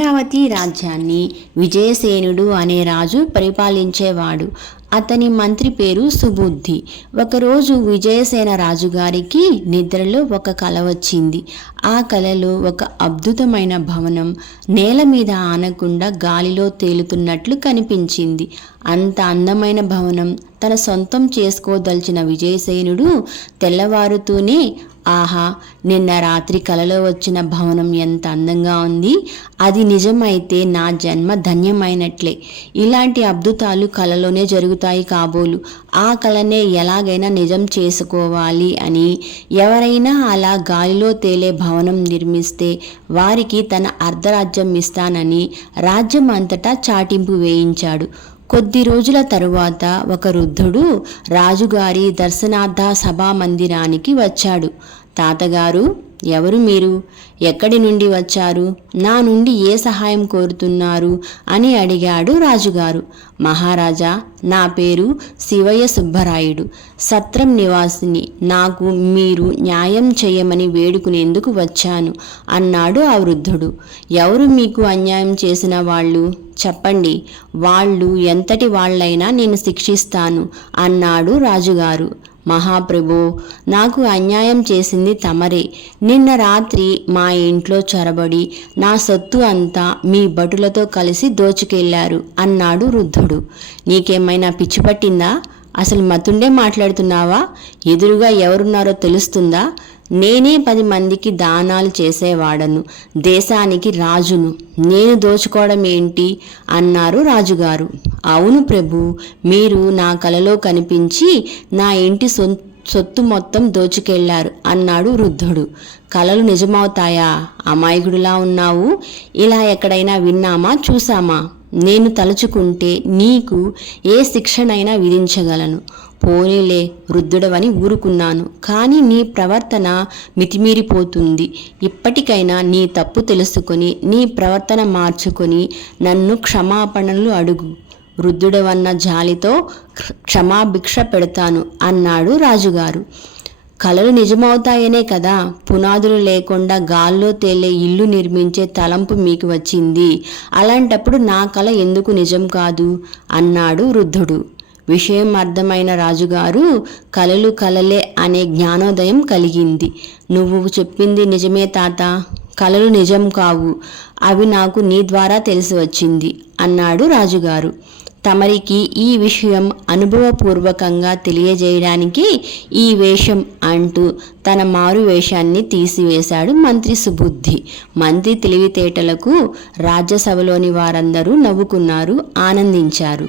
అమరావతి రాజ్యాన్ని విజయసేనుడు అనే రాజు పరిపాలించేవాడు. అతని మంత్రి పేరు సుబుద్ధి. ఒకరోజు విజయసేన రాజుగారికి నిద్రలో ఒక కల వచ్చింది. ఆ కలలో ఒక అద్భుతమైన భవనం నేల మీద ఆనకుండా గాలిలో తేలుతున్నట్లు కనిపించింది. అంత అందమైన భవనం తన సొంతం చేసుకోదలిచిన విజయసేనుడు తెల్లవారుతూనే, ఆహా, నిన్న రాత్రి కలలో వచ్చిన భవనం ఎంత అందంగా ఉంది, అది నిజమైతే నా జన్మ ధన్యమైనట్లే. ఇలాంటి అద్భుతాలు కలలోనే జరుగుతాయి కాబోలు. ఆ కలనే ఎలాగైనా నిజం చేసుకోవాలి అని ఎవరైనా అలా గాలిలో తేలే భవనం నిర్మిస్తే వారికి తన అర్ధరాజ్యం ఇస్తానని రాజ్యం అంతటా చాటింపు వేయించాడు. కొద్ది రోజుల తరువాత ఒక వృద్ధుడు రాజుగారి దర్శనార్థ సభా మందిరానికి వచ్చాడు. తాతగారు, ఎవరు మీరు? ఎక్కడి నుండి వచ్చారు? నా నుండి ఏ సహాయం కోరుతున్నారు అని అడిగాడు రాజుగారు. మహారాజా, నా పేరు శివయ్య సుబ్బరాయుడు, సత్రం నివాసిని. నాకు మీరు న్యాయం చేయమని వేడుకునేందుకు వచ్చాను అన్నాడు ఆ వృద్ధుడు. ఎవరు మీకు అన్యాయం చేసిన వాళ్ళు? చెప్పండి, వాళ్ళు ఎంతటి వాళ్ళైనా నేను శిక్షిస్తాను అన్నాడు రాజుగారు. మహాప్రభు, నాకు అన్యాయం చేసింది తమరే. నిన్న రాత్రి మా ఇంట్లో చొరబడి నా సొత్తు అంతా మీ భటులతో కలిసి దోచుకెళ్లారు అన్నాడు వృద్ధుడు. నీకేమైనా పిచ్చి పట్టిందా? అసలు మతుండే మాట్లాడుతున్నావా? ఎదురుగా ఎవరున్నారో తెలుస్తుందా? నేనే 10 మందికి దానాలు చేసేవాడను, దేశానికి రాజును. నేను దోచుకోవడం ఏంటి అన్నారు రాజుగారు. అవును ప్రభు, మీరు నా కలలో కనిపించి నా ఇంటి సొత్తు మొత్తం దోచుకెళ్లారు అన్నాడు వృద్ధుడు. కలలు నిజమవుతాయా? అమాయకుడిలా ఉన్నావు. ఇలా ఎక్కడైనా విన్నామా, చూసామా? నేను తలుచుకుంటే నీకు ఏ శిక్షనైనా విధించగలను. పోనీలే, వృద్ధుడవని ఊరుకున్నాను, కానీ నీ ప్రవర్తన మితిమీరిపోతుంది. ఇప్పటికైనా నీ తప్పు తెలుసుకొని నీ ప్రవర్తన మార్చుకొని నన్ను క్షమాపణలు అడుగు. వృద్ధుడవన్న జాలితో క్షమాభిక్ష పెడతాను అన్నాడు రాజుగారు. కలలు నిజమవుతాయనే కదా పునాదులు లేకుండా గాల్లో తేలే ఇల్లు నిర్మించే తలంపు మీకు వచ్చింది. అలాంటప్పుడు నా కల ఎందుకు నిజం కాదు అన్నాడు వృద్ధుడు. విషయం అర్థమైన రాజుగారు, కలలు కలలే అనే జ్ఞానోదయం కలిగింది. నువ్వు చెప్పింది నిజమే తాత, కలలు నిజం కావు, అవి నాకు నీ ద్వారా తెలిసి వచ్చింది అన్నాడు రాజుగారు. తమరికి ఈ విషయం అనుభవపూర్వకంగా తెలియజేయడానికి ఈ వేషం అంటూ తన మారు వేషాన్ని తీసివేశాడు మంత్రి సుబుద్ధి. మంత్రి తెలివితేటలకు రాజ్యసభలోని వారందరూ నవ్వుకున్నారు, ఆనందించారు.